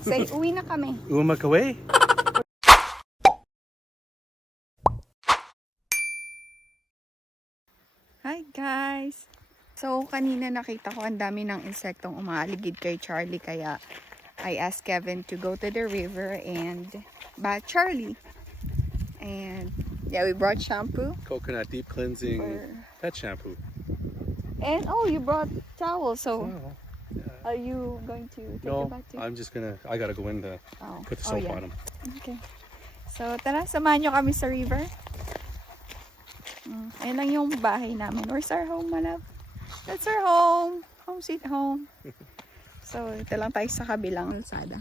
Say, uwi na kami. Umakaway? Hi guys! So, kanina nakita ko ang dami ng insektong umaaligid kay Charlie. Kaya, I asked Kevin to go to the river and bath Charlie. And, yeah, we brought shampoo. Coconut deep cleansing pet shampoo. And, oh, you brought towels. So, Oh, yeah. are you going to take No, a bath too? I'm just gonna, I gotta go in to put the soap on them. Okay. So, tara, samahan nyo kami sa river. Ayan lang yung bahay namin. Where's our home, my love? That's our home. Home sweet home. So, ito lang tayo sa kabilang kalsada.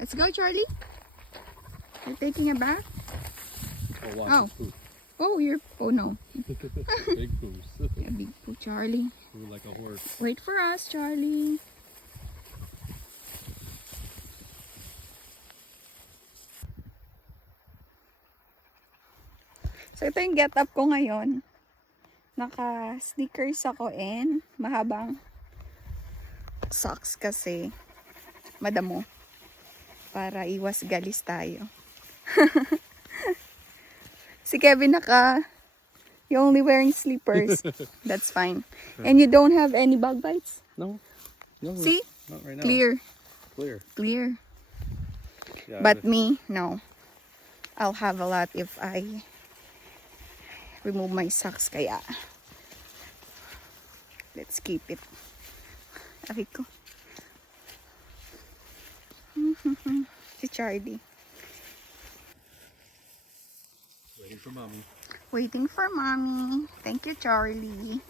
Let's go, Charlie. You're taking a bath? Oh, Oh, you're... Oh, no. Big poos. Yeah, big poo, Charlie. Poo like a horse. Wait for us, Charlie. So, ito yung get up ko ngayon. Naka-sneakers ako and mahabang socks kasi madamo. Para iwas galis tayo. Si Kevin you're only wearing slippers. That's fine. And you don't have any bug bites? No. No. See? Not right now. Clear. Clear. Yeah, But me, no. I'll have a lot if I remove my socks. Kaya, let's keep it. Aray ko. Si Charlie. Waiting for mommy. Waiting for mommy. Thank you, Charlie.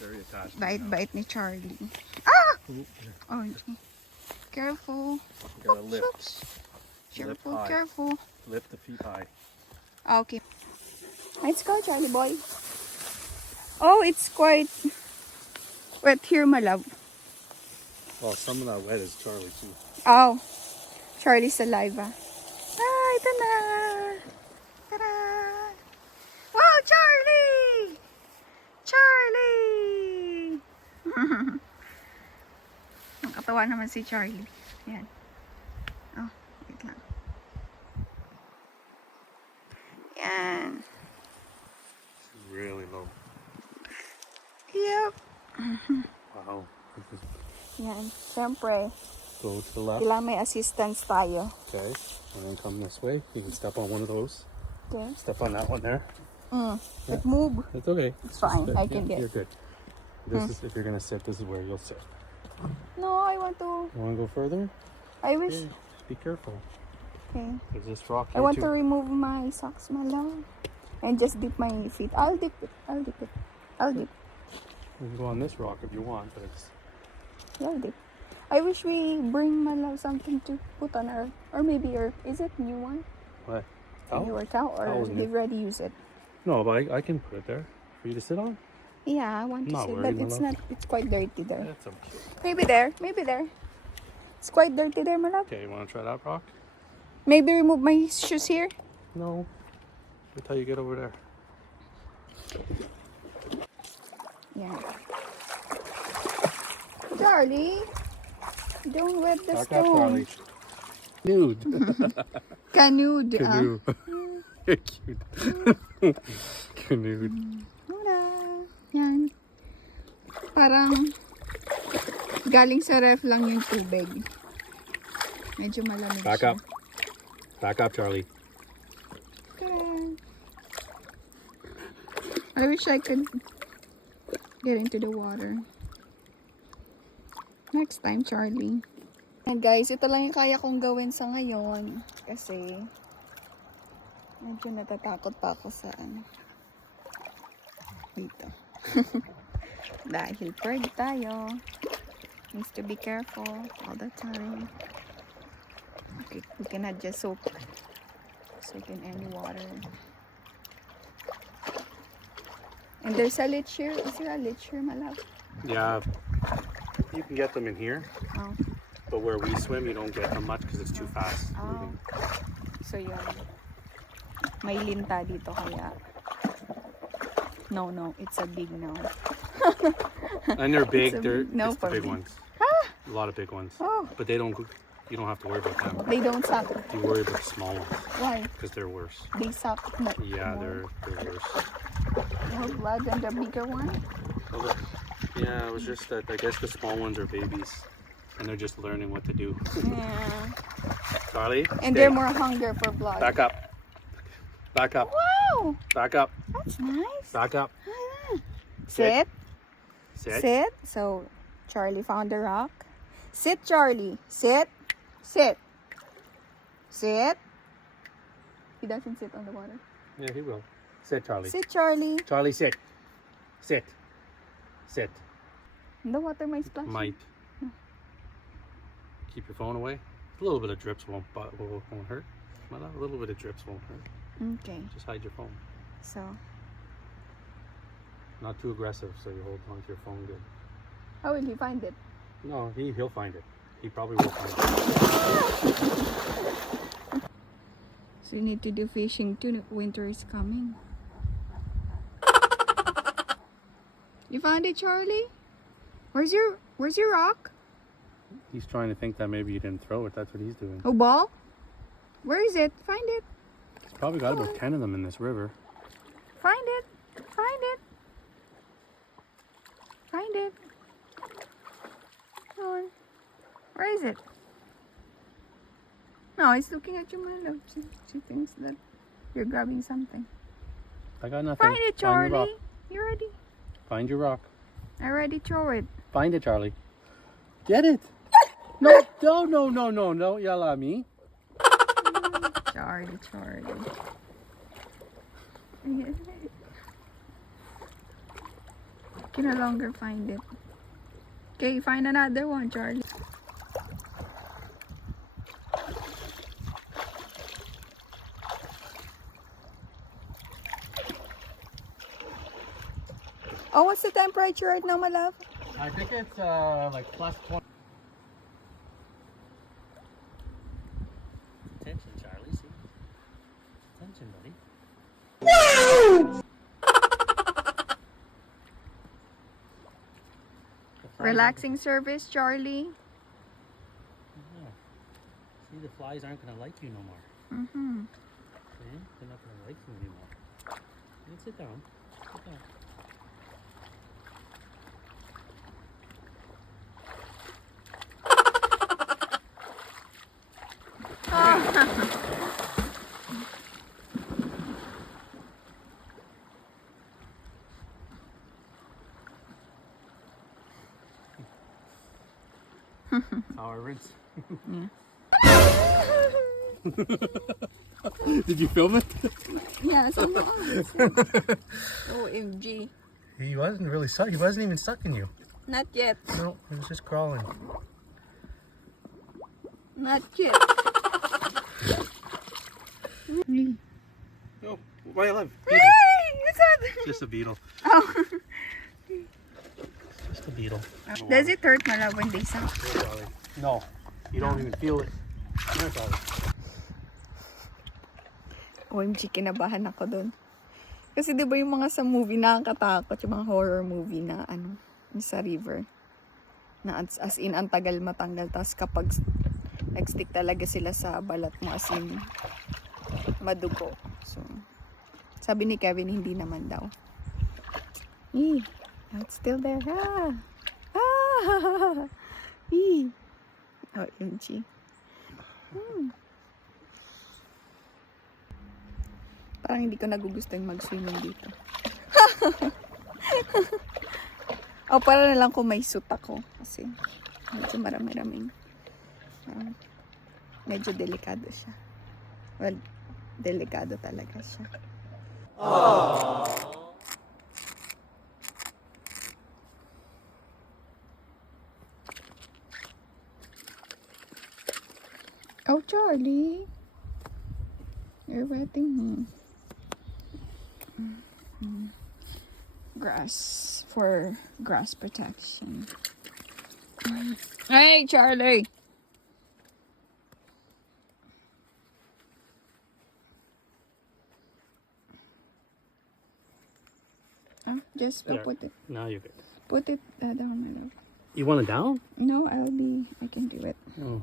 Very attached. Bite ni Charlie. Ah! Oh, okay. Careful. You gotta lift. Oops. Careful, high. careful. Lift the feet high. Okay. Let's go, Charlie boy. Oh, it's quite wet here, my love. Well, some of that wet is Charlie too. Oh, Charlie's saliva. Ah, ito na. Tara. Wow, Charlie! Charlie! Nakatawa naman si Charlie. Yan. Oh, wait lang. Yan. She's really low. Yep. Wow. Yan. Siyempre, Go to the left. kailangan may assistance tayo. Okay. And then come this way. You can step on one of those. Okay. Step on that one there. But move. It's okay. It's fine. Good. I can get. You're good. This is, if you're gonna sit, this is where you'll sit. No, I want to. You wanna go further? I wish. Okay. Just be careful. Okay. There's this rock I here want too. to remove my socks, my love. And just dip my feet. I'll dip it. I'll dip it. I'll dip. You can go on this rock if you want, but it's I'll dip. I wish we bring my love something to put on our, or maybe your, is it new one? what? A newer towel, or Towel's new. they've already used it? No, but I can put it there for you to sit on. Yeah, I want to Not see, worried, but my it's love. not. It's quite dirty there. That's okay. Maybe there. Maybe there. It's quite dirty there, my love. Okay, you wanna try that rock? Maybe remove my shoes here. No. Wait till you get over there. Yeah. Charlie, don't wet the Back up, stone. Charlie. Nude. Canoed. Canoe. Cute. Canoe. Wala. Yan. Parang galing sa ref lang yung tubig. Medyo malamig Back siya. up. Back up, Charlie. Ta-da! I wish I could get into the water. Next time, Charlie. And guys, ito lang yung kaya kong gawin sa ngayon. Kasi medyo natatakot pa ako sa dito. Dahil pwede tayo. Needs to be careful all the time. Okay, we cannot just soak in any water. And there's a leech here. Is there a leech here, my love? Yeah. You can get them in here, Oh. but where we swim, you don't get them much because it's too fast Oh. moving. So yun. May linta dito kaya. No, it's a big no. And they're big. It's a They're big no it's the for big me. ones. Ah! A lot of big ones. Oh, But they don't. You don't have to worry about them. they don't suck. You worry about the small ones Why? because they're worse. They suck. No. Yeah, more. they're worse. More blood than the bigger one. Yeah, it was just that I guess the small ones are babies, and they're just learning what to do. Yeah. Charlie, And stay. they're more hunger for blood. Back up. Back up. Wow, Back up. that's nice. Back up. Sit. Sit. Sit. So Charlie found the rock. Sit, Charlie. Sit. Sit. Sit. He doesn't sit on the water. Yeah, he will. Sit, Charlie. Sit, Charlie. Charlie, sit. Sit. Sit. The water might splash. Might. Keep your phone away. A little bit of drips won't hurt. A little bit of drips won't hurt. Okay. Just hide your phone. So, Not too aggressive, so you hold on to your phone good. how will he find it? No, he'll find it. He probably will find it. So you need to do fishing too. Winter is coming. You found it, Charlie? Where's your rock? He's trying to think that maybe you didn't throw it. That's what he's doing. Oh, ball? Where is it? Find it. He's probably got about 10 of them in this river. Find it. Find it. Find it. Come on. Where is it? No, he's looking at you, my love. She thinks that you're grabbing something. I got nothing. Find it, Find your rock. Charlie. You ready? Find your rock. I already throw it. Find it, Charlie. Get it. No, no, yell at me. Charlie. Can no longer find it. Okay, find another one, Charlie. Oh, what's the temperature right now, my love? I think it's like plus 20. Attention, Charlie. See? Attention, buddy. Relaxing service, Charlie. Yeah. See, the flies aren't going to like you no more. Mm-hmm. See? They're not going to like you anymore. You sit down. Sit down. Our rinse. Did you film it? Yeah, OMG. He wasn't really stuck. He wasn't even sucking you. Not yet. No, he was just crawling. Not yet. No, why alive? Hey, what's that? Just a beetle. Oh. Just a beetle. Does it hurt, my love, when they suck? No, you don't even feel it. No, Charlie. OMG, kinabahan ako dun. Kasi di ba yung mga sa movie nakakatakot, yung mga horror movie na ano, yung sa river. Na as in, ang tagal matanggal. Tapos kapag nag-stick talaga sila sa balat mo, as in, madugo. So, sabi ni Kevin, hindi naman daw. It's still there. OMG. Parang hindi ko nagugusto yung mag-swimming dito. O, para na lang kung may suit ako. Kasi, medyo marami-raming. Medyo delikado siya. Well, delikado talaga siya. Aww. Oh, Charlie. You're wetting me. Grass for grass protection. Hey, Charlie. Just There. put it. Now you're good. Put it down, my love. You want it down? No, I can do it. Oh.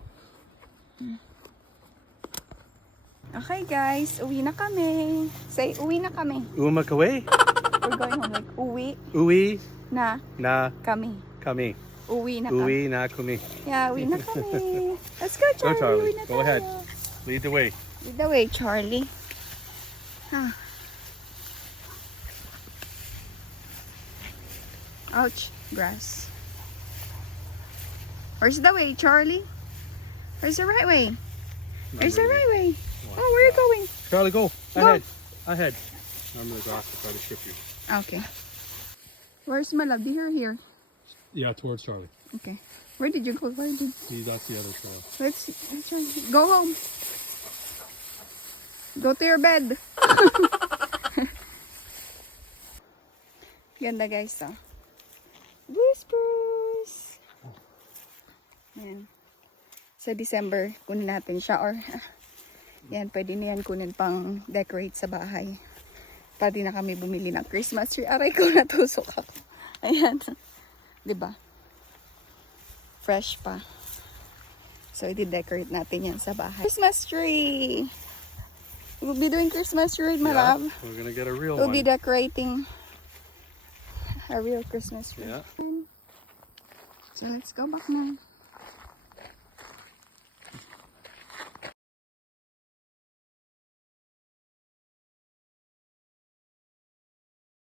Okay guys, uwi na kami. Say, uwi na kami. Umakawe? We're going home like, uwi Uwi na na kami. kami. Uwi na kami. Uwi na kami. Yeah, uwi na kami. Let's go, Charlie. Go, Charlie. Uwi na Go ahead. tayo. Lead the way. Lead the way, Charlie. Huh. Ouch, grass. Where's the way, Charlie? Where's the right way? Where's the right way? Oh, where are you going? Charlie, go. Go. Ahead. Ahead. I'm gonna go off to try to ship you. Okay. Where's my love? Here, here. Yeah, towards Charlie. Okay. Where did you go? Where did? See, that's the other trail. Let's try. Go home. Go to your bed. Ganda guys, oh. Whispers. Yan. Sa December, kunin natin siya or yan, pwede na yan kunin pang decorate sa bahay. Pwede na kami bumili ng Christmas tree. Aray ko, natusok ako. Ayan. Diba? Fresh pa. So, i-decorate natin yan sa bahay. Christmas tree! We'll be doing Christmas tree, my love. We're gonna get a real We'll one. be decorating a real Christmas tree. Yeah. So, let's go back now.